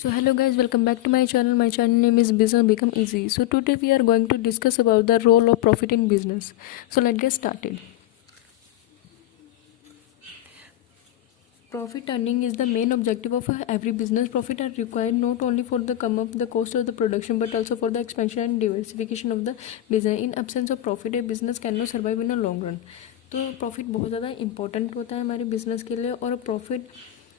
So hello guys, welcome back to my channel. My channel name is Business Become Easy. So today we are going to discuss about the role of profit in business. So let's get started. Profit earning is the main objective of every business. Profit are required not only for the come up the cost of the production but also for the expansion and diversification of the business. In absence of profit, a business cannot survive in a long run. तो profit बहुत ज़्यादा important होता है हमारे business के लिए, और profit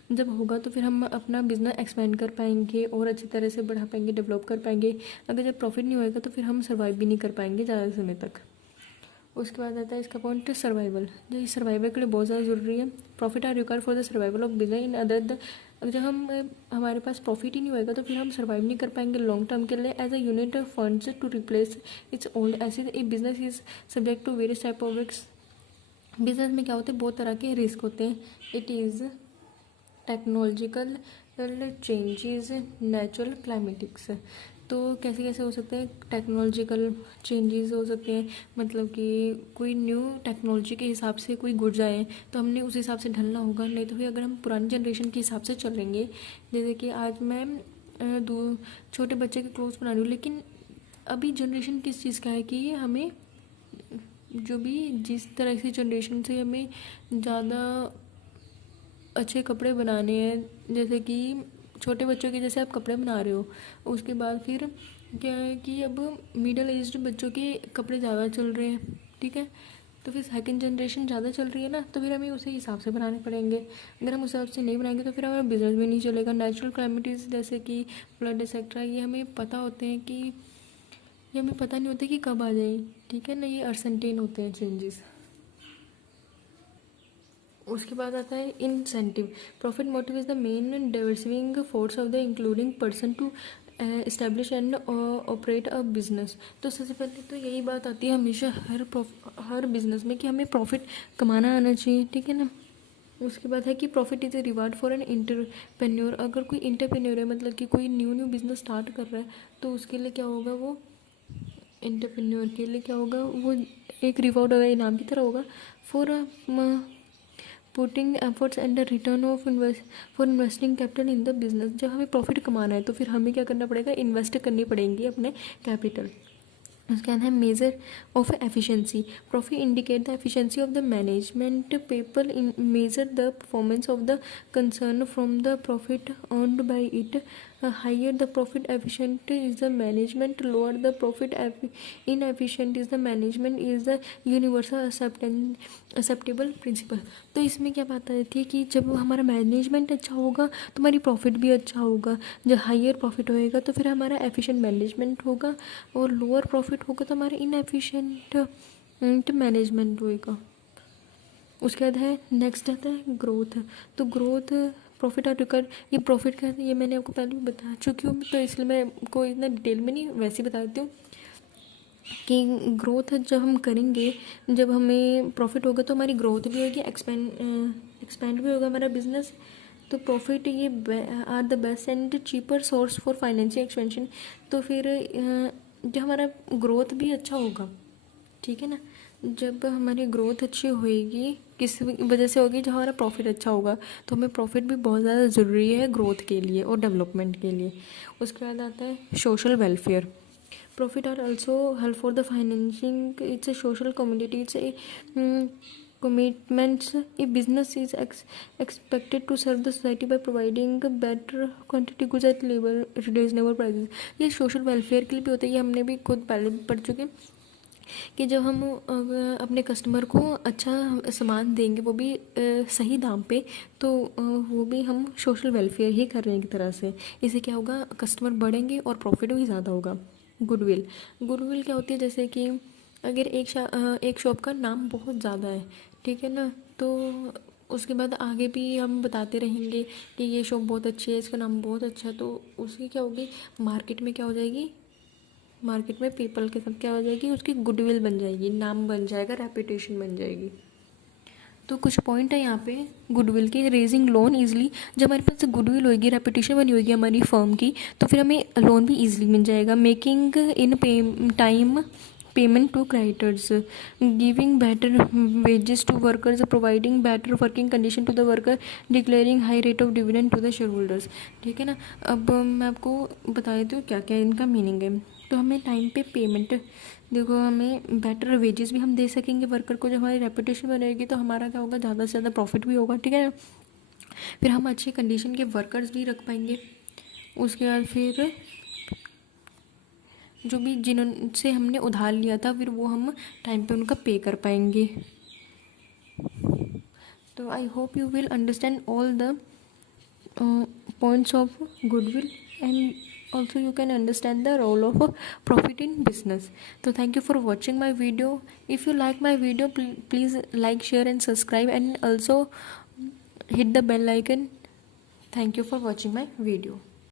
जब होगा तो फिर हम अपना बिज़नेस एक्सपेंड कर पाएंगे और अच्छी तरह से बढ़ा पाएंगे, डेवलप कर पाएंगे. अगर जब प्रॉफिट नहीं होएगा तो फिर हम सर्वाइव भी नहीं कर पाएंगे ज़्यादा समय तक. उसके बाद आता है इसका पॉइंट सर्वाइवल. जो सर्वाइवल के लिए बहुत ज़्यादा ज़रूरी है. Profit are required for the survival of business in other. जब हमारे पास प्रॉफिट ही नहीं होएगा तो फिर हम सर्वाइव नहीं कर पाएंगे लॉन्ग टर्म के लिए. As a unit of funds to replace its old asset, a business is subject to various type of risk. Business में क्या होते हैं, बहुत तरह के रिस्क होते हैं. It is technological changes, natural climatics. तो कैसे कैसे हो सकते हैं टेक्नोलॉजिकल चेंजेस हो सकते हैं, मतलब कि कोई न्यू टेक्नोलॉजी के हिसाब से कोई गुड्स आए तो हमने उस हिसाब से ढलना होगा. नहीं तो फिर अगर हम पुरानी जनरेशन के हिसाब से चलेंगे, जैसे कि आज मैं छोटे बच्चे के क्लोथ्स बना रही हूँ, लेकिन अभी जनरेशन किस चीज़ का है कि हमें जो भी जिस तरह से जनरेशन से हमें ज़्यादा अच्छे कपड़े बनाने हैं, जैसे कि छोटे बच्चों के जैसे आप कपड़े बना रहे हो, उसके बाद फिर क्या है कि अब मिडिल एज्ड बच्चों के कपड़े ज़्यादा चल रहे हैं. ठीक है, तो फिर सेकंड जनरेशन ज़्यादा चल रही है ना, तो फिर हमें उसी हिसाब से बनाने पड़ेंगे. अगर हम उस हिसाब से नहीं बनाएंगे तो फिर हमारा बिजनेस भी नहीं चलेगा. नेचुरल क्लाइमेटीज जैसे कि फ्लड एक्सेट्रा, ये हमें पता होते हैं कि ये हमें पता नहीं होता कि कब आ जाए. ठीक है ना, ये अनसर्टेन होते हैं चेंजेस. उसके बाद आता है incentive. Profit motive is the main diversifying force of the including person to establish and operate a business. तो सबसे पहले तो यही बात आती है हमेशा हर बिजनेस में कि हमें प्रॉफिट कमाना आना चाहिए. ठीक है ना. उसके बाद है कि profit is a reward for an entrepreneur. अगर कोई इंटरप्रेन्योर है, मतलब कि कोई न्यू बिजनेस स्टार्ट कर रहा है, तो उसके लिए क्या होगा, वो इंटरप्रेन्योर के लिए क्या होगा, वो एक रिवॉर्ड होगा, इनाम की तरह होगा for putting efforts and the return of for investing capital in the business. जब हमें प्रॉफिट कमाना है तो फिर हमें क्या करना पड़ेगा, इन्वेस्ट करनी पड़ेंगी अपने कैपिटल. उसके बाद है measure of efficiency. Profit indicate the efficiency of the management. People measure the performance of the concern from the profit earned by it. Higher the profit efficient is the management, lower the profit inefficient is the management, is the universal acceptable principle. तो इसमें क्या बात आती है कि जब हमारा management अच्छा होगा तो हमारी प्रॉफिट भी अच्छा होगा. जब हायर प्रॉफिट होएगा तो फिर हमारा एफिशिएंट मैनेजमेंट होगा, और लोअर प्रॉफिट होगा तो हमारा इनएफिशिएंट मैनेजमेंट होएगा. उसके बाद है नेक्स्ट आता है ग्रोथ. तो ग्रोथ प्रॉफिट आर रिक्वायर्ड. ये प्रॉफिट का ये मैंने आपको पहले भी बता चुकी हूँ, तो इसलिए मैं कोई इतना डिटेल में नहीं, वैसे ही बता देती हूँ कि ग्रोथ जब हम करेंगे, जब हमें प्रॉफिट होगा तो हमारी ग्रोथ भी होगी, एक्सपेंड भी होगा हमारा बिजनेस. तो प्रॉफिट ये are the best and cheaper source for financial expansion. तो फिर जब हमारा ग्रोथ भी अच्छा होगा, ठीक है ना, जब हमारी ग्रोथ अच्छी होएगी किस वजह से होगी, जब हमारा प्रॉफिट अच्छा होगा, तो हमें प्रॉफिट भी बहुत ज़्यादा ज़रूरी है ग्रोथ के लिए और डेवलपमेंट के लिए. उसके बाद आता है social welfare. Profit are also help for the financing. It's a social community. It's a commitments. A business is expected to serve the society by providing better quantity goods at reasonable prices. ये social welfare के लिए भी होता है. ये हमने भी खुद पहले पढ़ चुके हैं कि जब हम अपने कस्टमर को अच्छा सामान देंगे, वो भी सही दाम पे, तो वो भी हम सोशल वेलफेयर ही कर रहे हैं एक तरह से. इससे क्या होगा, कस्टमर बढ़ेंगे और प्रॉफिट भी ज़्यादा होगा. गुडविल. गुडविल क्या होती है, जैसे कि अगर एक शॉप का नाम बहुत ज़्यादा है, ठीक है ना, तो उसके बाद आगे भी हम बताते रहेंगे कि ये शॉप बहुत अच्छी है, इसका नाम बहुत अच्छा है, तो उसकी क्या होगी, मार्केट में क्या हो जाएगी, मार्केट में पीपल के साथ क्या हो जाएगी, उसकी गुडविल बन जाएगी, नाम बन जाएगा, रेपुटेशन बन जाएगी. तो कुछ पॉइंट है यहाँ पे गुडविल के. Raising loan easily. जब हमारे पास गुडविल होगी, रेपुटेशन बनी होगी हमारी फर्म की, तो फिर हमें लोन भी ईजिली मिल जाएगा. Making in time payment to creditors, giving better wages to workers, providing better working condition to the worker, declaring high rate of dividend to the shareholders। ठीक है ना। अब मैं आपको बता देती हूँ क्या क्या इनका मीनिंग है। तो हमें टाइम पे पेमेंट, देखो हमें बेटर वेजेस भी हम दे सकेंगे वर्कर को, जब हमारी रेपुटेशन बनेगी तो हमारा क्या होगा, ज़्यादा से ज़्यादा प्रॉफिट भी होगा। ठीक है ना। फिर हम अच्छी कंडीशन के वर्कर्स भी रख पाएंगे। उसके बाद फिर जो भी जिनसे हमने उधार लिया था फिर वो हम टाइम पे उनका पे कर पाएंगे। तो I hope you will understand all the points of goodwill, and also you can understand the role of profit in business. So thank you for watching my video. If you like my video, please like, share and subscribe, and also hit the bell icon. Thank you for watching my video.